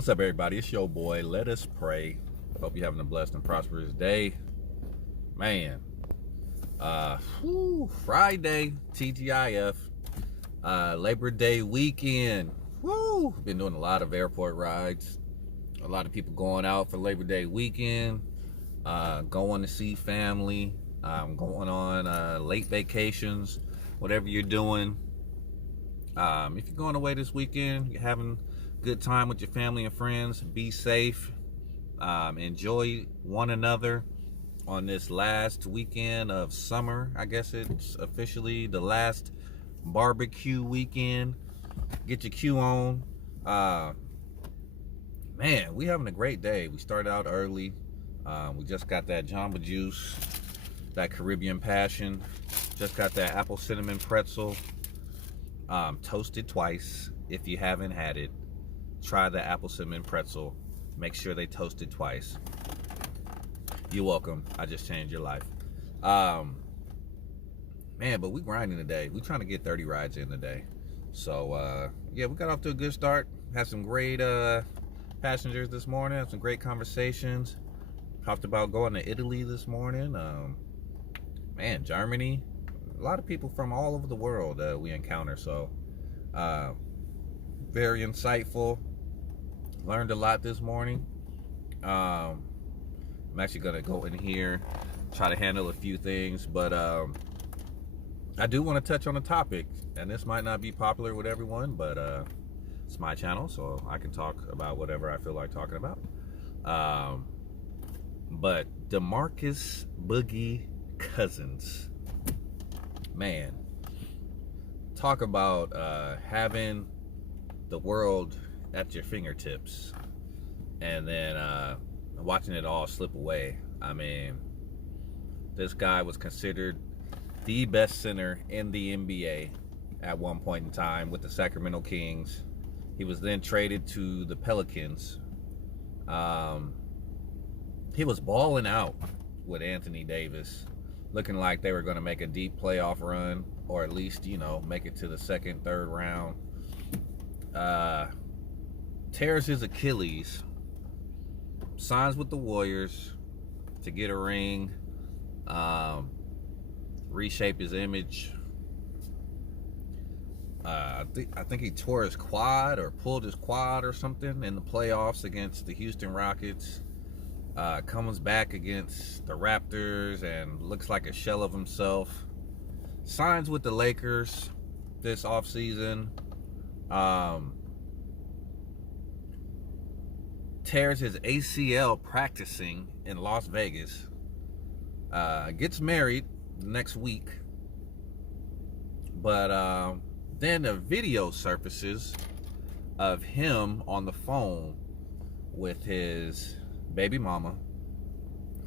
What's up, everybody? It's your boy. Let us pray. Hope you're having a blessed and prosperous day. Man, Friday, TGIF, Labor Day weekend. Been doing a lot of airport rides. A lot of people going out for Labor Day weekend, going to see family, going on late vacations, whatever you're doing. If you're going away this weekend, you're having good time with your family and friends, be safe, enjoy one another on this last weekend of summer. I guess it's officially the last barbecue weekend. Get your Q on. Man, we having a great day. We started out early. We just got that Jamba Juice, that Caribbean Passion, just got that apple cinnamon pretzel, toasted twice. If you haven't had it, try the apple cinnamon pretzel. Make sure they toast it twice. You're welcome. I just changed your life. Man, but we grinding today. We trying to get 30 rides in today. So yeah, we got off to a good start. Had some great passengers this morning. Had some great conversations. Talked about going to Italy this morning. Man, Germany. A lot of people from all over the world we encounter. So very insightful. Learned a lot this morning. I'm actually gonna go in here, try to handle a few things, but I do want to touch on a topic, and this might not be popular with everyone, but it's my channel, so I can talk about whatever I feel like talking about. But DeMarcus Boogie Cousins, man, talk about having the world at your fingertips and then watching it all slip away. I mean, this guy was considered the best center in the NBA at one point in time with the Sacramento Kings. He was then traded to the Pelicans. He was balling out with Anthony Davis, looking like they were going to make a deep playoff run, or at least, you know, make it to the second, third round. Tears his Achilles, signs with the Warriors to get a ring, reshape his image. I think he tore his quad or pulled his quad or something in the playoffs against the Houston Rockets. Comes back against the Raptors and looks like a shell of himself. Signs with the Lakers this offseason. Tears his ACL practicing in Las Vegas. Gets married next week. But then a video surfaces of him on the phone with his baby mama,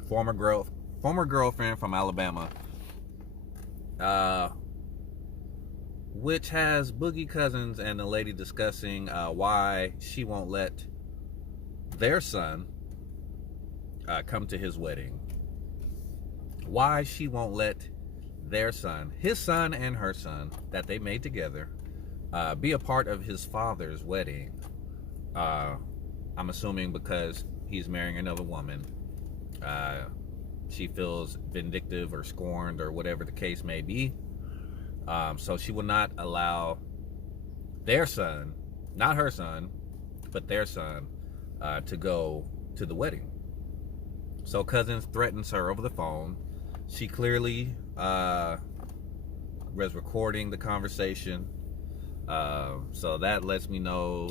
former girlfriend from Alabama, which has Boogie Cousins and the lady discussing why she won't let their son come to his wedding. Why she won't let their son, his son and her son that they made together, be a part of his father's wedding. I'm assuming because he's marrying another woman. She feels vindictive or scorned or whatever the case may be. So she will not allow their son, not her son, but their son, to go to the wedding. So Cousins threatens her over the phone. She clearly was recording the conversation. So that lets me know,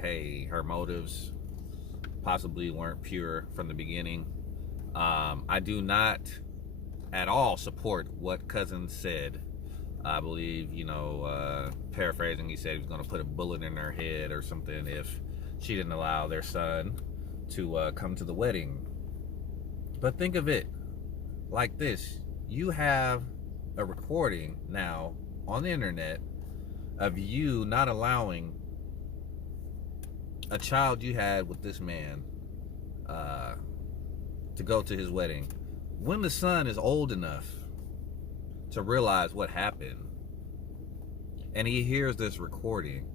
hey, her motives possibly weren't pure from the beginning. I do not at all support what Cousins said. I believe, you know, paraphrasing, he said he was going to put a bullet in her head or something if she didn't allow their son to come to the wedding. But think of it like this. You have a recording now on the internet of you not allowing a child you had with this man to go to his wedding. When the son is old enough to realize what happened and he hears this recording,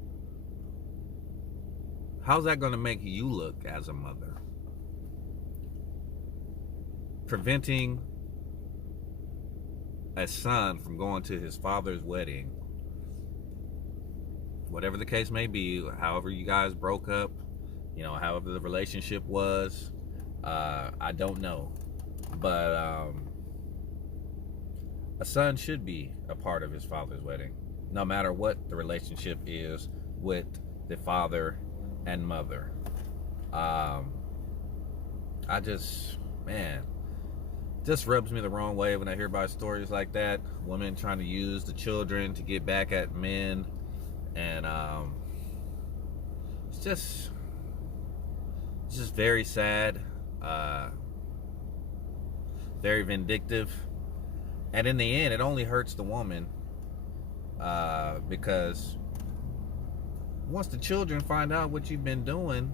how's that going to make you look as a mother? Preventing a son from going to his father's wedding, whatever the case may be, however you guys broke up, however the relationship was, I don't know. But a son should be a part of his father's wedding, no matter what the relationship is with the father and mother. Just rubs me the wrong way when I hear about stories like that. Women trying to use the children to get back at men. And it's just very sad, very vindictive. And in the end, it only hurts the woman, because once the children find out what you've been doing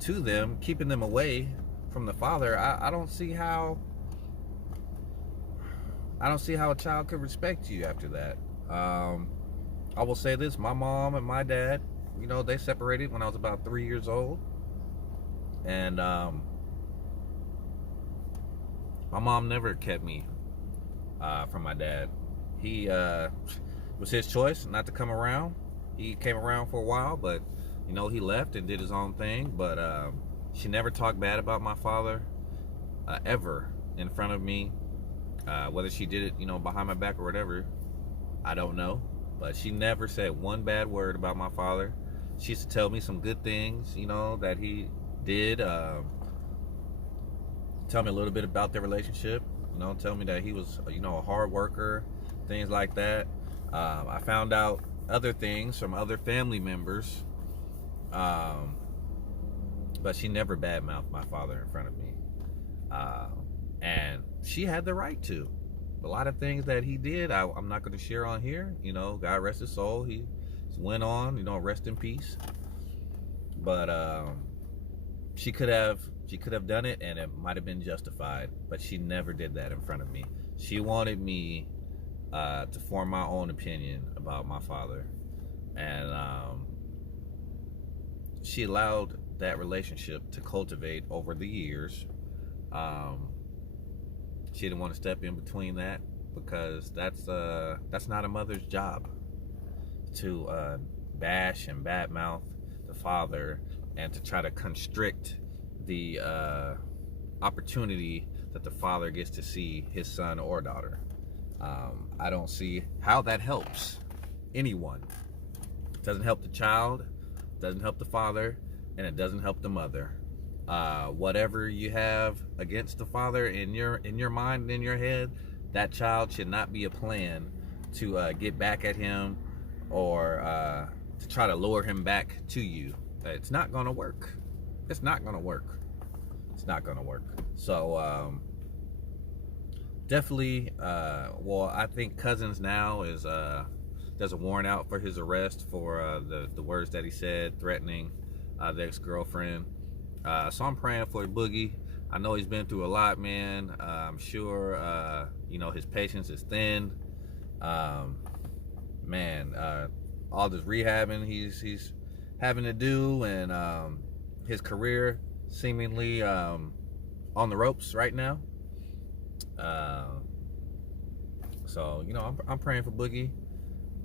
to them, keeping them away from the father, I don't see how a child could respect you after that. I will say this: my mom and my dad, they separated when I was about 3 years old, and my mom never kept me from my dad. It was his choice not to come around. He came around for a while, but he left and did his own thing. But she never talked bad about my father ever in front of me. Whether she did it, behind my back or whatever, I don't know. But she never said one bad word about my father. She used to tell me some good things, that he did. Tell me a little bit about their relationship. Tell me that he was, a hard worker, things like that. I found out other things from other family members, but she never badmouthed my father in front of me. And she had the right to. A lot of things that he did, I'm not going to share on here. God rest his soul. He went on, rest in peace. But she could have done it, and it might have been justified. But she never did that in front of me. She wanted me to form my own opinion about my father, and she allowed that relationship to cultivate over the years. She didn't want to step in between that, because that's not a mother's job to bash and badmouth the father and to try to constrict the opportunity that the father gets to see his son or daughter. I don't see how that helps anyone. It doesn't help the child, doesn't help the father, and it doesn't help the mother. Whatever you have against the father in your mind and in your head, that child should not be a plan to get back at him, or to try to lure him back to you. It's not going to work. It's not going to work. It's not going to work. So definitely, I think Cousins now is there's a warrant out for his arrest for the words that he said, threatening the ex-girlfriend. So I'm praying for Boogie. I know he's been through a lot, man. I'm sure his patience is thin. All this rehabbing he's having to do, and his career seemingly on the ropes right now. So I'm praying for Boogie.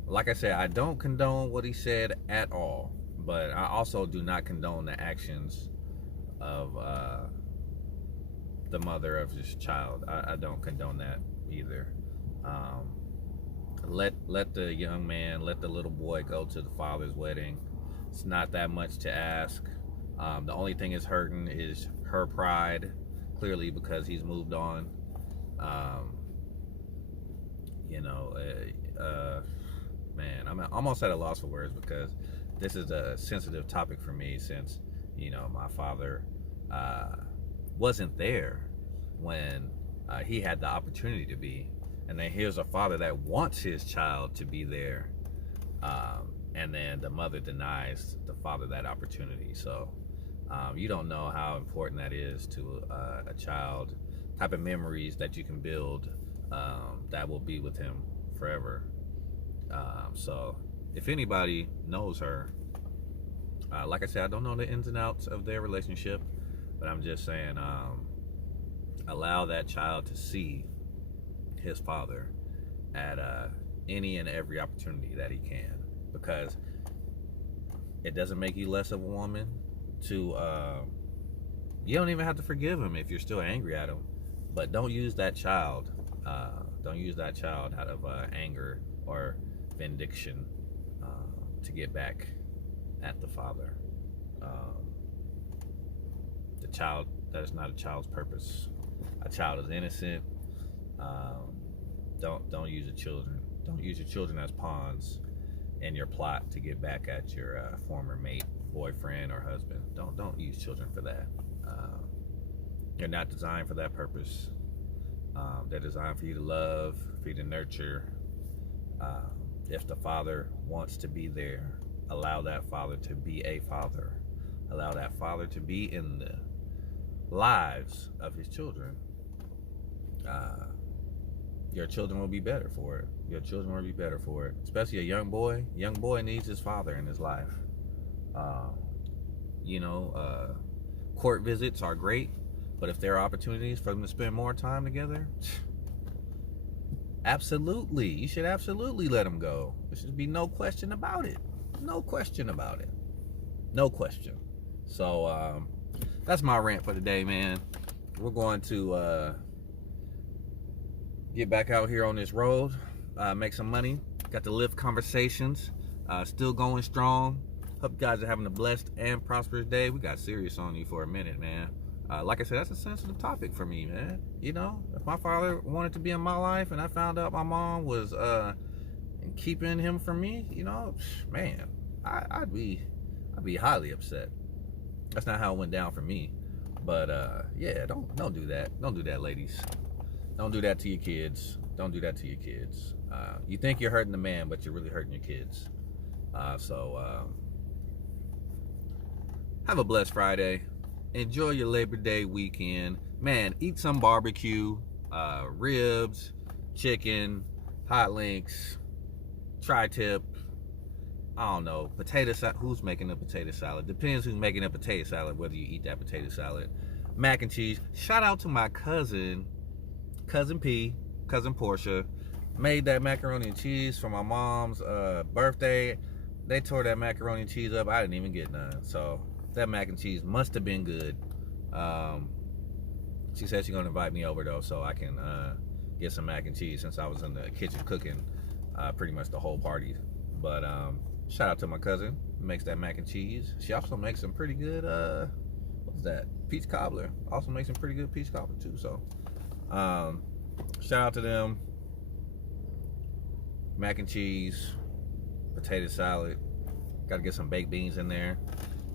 Like I said, I don't condone what he said at all, but I also do not condone the actions of the mother of his child. I don't condone that either. Let the young man, let the little boy go to the father's wedding. It's not that much to ask. The only thing is hurting is her pride, clearly, because he's moved on. Man, I'm almost at a loss for words, because this is a sensitive topic for me, since my father wasn't there when he had the opportunity to be. And then here's a father that wants his child to be there, and then the mother denies the father that opportunity. So you don't know how important that is to a child, type of memories that you can build that will be with him forever. So if anybody knows her, Like I said, I don't know the ins and outs of their relationship, but I'm just saying, allow that child to see his father at any and every opportunity that he can, because it doesn't make you less of a woman to you don't even have to forgive him if you're still angry at him, but don't use that child out of anger or vindication to get back at the father. The child, that is not a child's purpose. A child is innocent. Don't use your children as pawns in your plot to get back at your former mate, boyfriend, or husband. Don't use children for that. They're not designed for that purpose. They're designed for you to love, for you to nurture. If the father wants to be there, allow that father to be a father. Allow that father to be in the lives of his children. Your children will be better for it. Your children will be better for it. Especially a young boy. Young boy needs his father in his life. Court visits are great, but if there are opportunities for them to spend more time together, absolutely. You should absolutely let them go. There should be no question about it. No question about it. No question. So, that's my rant for today, man. We're going to get back out here on this road, make some money. Got the Lyft conversations, still going strong. Hope you guys are having a blessed and prosperous day. We got serious on you for a minute, man. Like I said, that's a sensitive topic for me, man. You know, if my father wanted to be in my life and I found out my mom was keeping him from me, you know, man, I'd be highly upset. That's not how it went down for me. But yeah, don't do that. Don't do that, ladies. Don't do that to your kids. Don't do that to your kids. You think you're hurting the man, but you're really hurting your kids. So have a blessed Friday. Enjoy your Labor Day weekend. Man, eat some barbecue, ribs, chicken, hot links, tri-tip. I don't know, potato salad. Who's making a potato salad? Depends who's making a potato salad, whether you eat that potato salad. Mac and cheese. Shout out to my cousin P, cousin Portia. Made that macaroni and cheese for my mom's birthday. They tore that macaroni and cheese up. I didn't even get none. So that mac and cheese must have been good. She said she's gonna invite me over though, so I can get some mac and cheese, since I was in the kitchen cooking pretty much the whole party. But shout out to my cousin who makes that mac and cheese. She also makes some pretty good what's that? Peach cobbler. Also makes some pretty good peach cobbler too. So shout out to them. Mac and cheese, potato salad. Got to get some baked beans in there.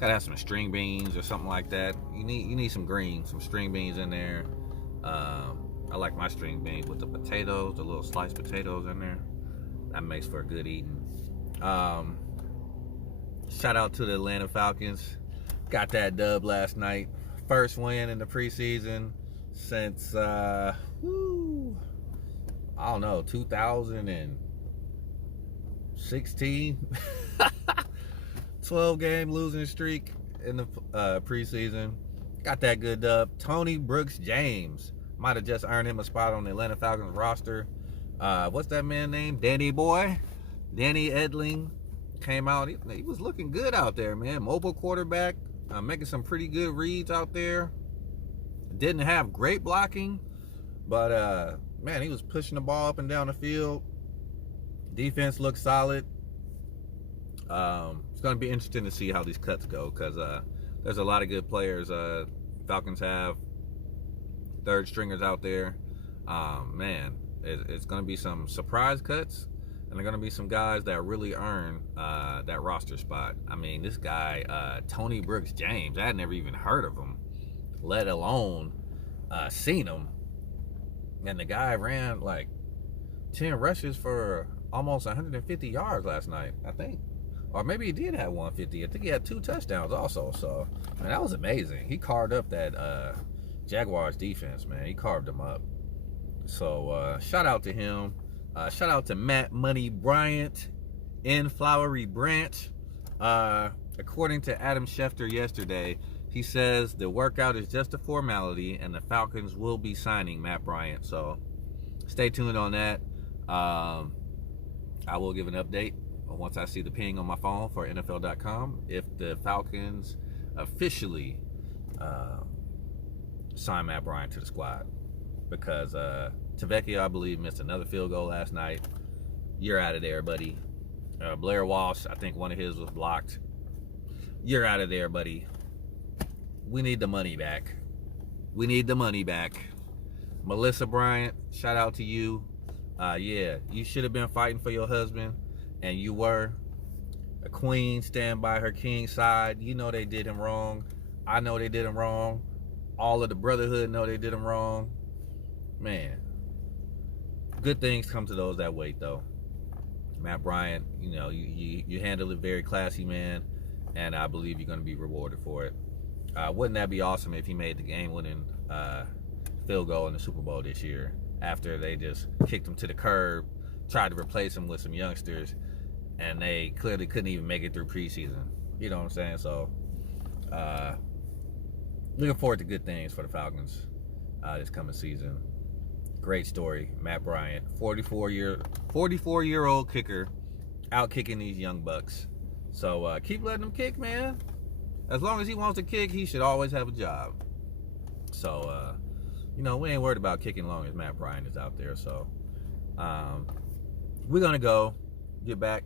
Got to have some string beans or something like that. You need some greens, some string beans in there. I like my string beans with the potatoes, the little sliced potatoes in there. That makes for good eating. Shout out to the Atlanta Falcons. Got that dub last night. First win in the preseason since I don't know, 2016. 12 game losing streak in the preseason. Got that good dub. Tony Brooks James might have just earned him a spot on the Atlanta Falcons roster. What's that man name? Danny Edling came out. He was looking good out there, man. Mobile quarterback, making some pretty good reads out there. Didn't have great blocking, but man, he was pushing the ball up and down the field. Defense looked solid. It's going to be interesting to see how these cuts go, because there's a lot of good players. Falcons have third stringers out there. Man, it's going to be some surprise cuts, and there are going to be some guys that really earn that roster spot. I mean, this guy, Tony Brooks James, I had never even heard of him, let alone seen him. And the guy ran like 10 rushes for almost 150 yards last night, I think. Or maybe he did have 150. I think he had 2 touchdowns also. So, man, that was amazing. He carved up that Jaguars defense, man. He carved them up. So, shout out to him. Shout out to Matt Money Bryant in Flowery Branch. According to Adam Schefter yesterday, he says the workout is just a formality and the Falcons will be signing Matt Bryant. So stay tuned on that. I will give an update once I see the ping on my phone for NFL.com if the Falcons officially sign Matt Bryant to the squad. Because Tavecchio, I believe, missed another field goal last night. You're out of there, buddy. Blair Walsh, I think one of his was blocked. You're out of there, buddy. We need the money back. We need the money back. Melissa Bryant, shout out to you. Yeah, you should have been fighting for your husband, and you were. A queen stand by her king's side. You know they did him wrong. I know they did him wrong. All of the brotherhood know they did him wrong. Man, good things come to those that wait, though. Matt Bryant, you know, you handled it very classy, man, and I believe you're going to be rewarded for it. Wouldn't that be awesome if he made the game-winning field goal in the Super Bowl this year after they just kicked him to the curb, tried to replace him with some youngsters, and they clearly couldn't even make it through preseason. You know what I'm saying? So, looking forward to good things for the Falcons this coming season. Great story. Matt Bryant, 44-year-old kicker, out kicking these young bucks. So keep letting him kick, man. As long as he wants to kick, he should always have a job. So, you know, we ain't worried about kicking long as Matt Bryant is out there. So, we're going to get back.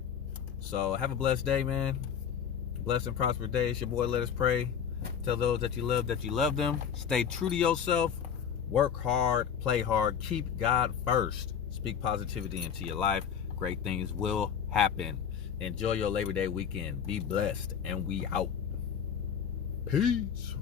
So, have a blessed day, man. Blessed and prosperous day. It's your boy, Let Us Pray. Tell those that you love them. Stay true to yourself. Work hard, play hard, keep God first. Speak positivity into your life. Great things will happen. Enjoy your Labor Day weekend. Be blessed, and we out. Peace.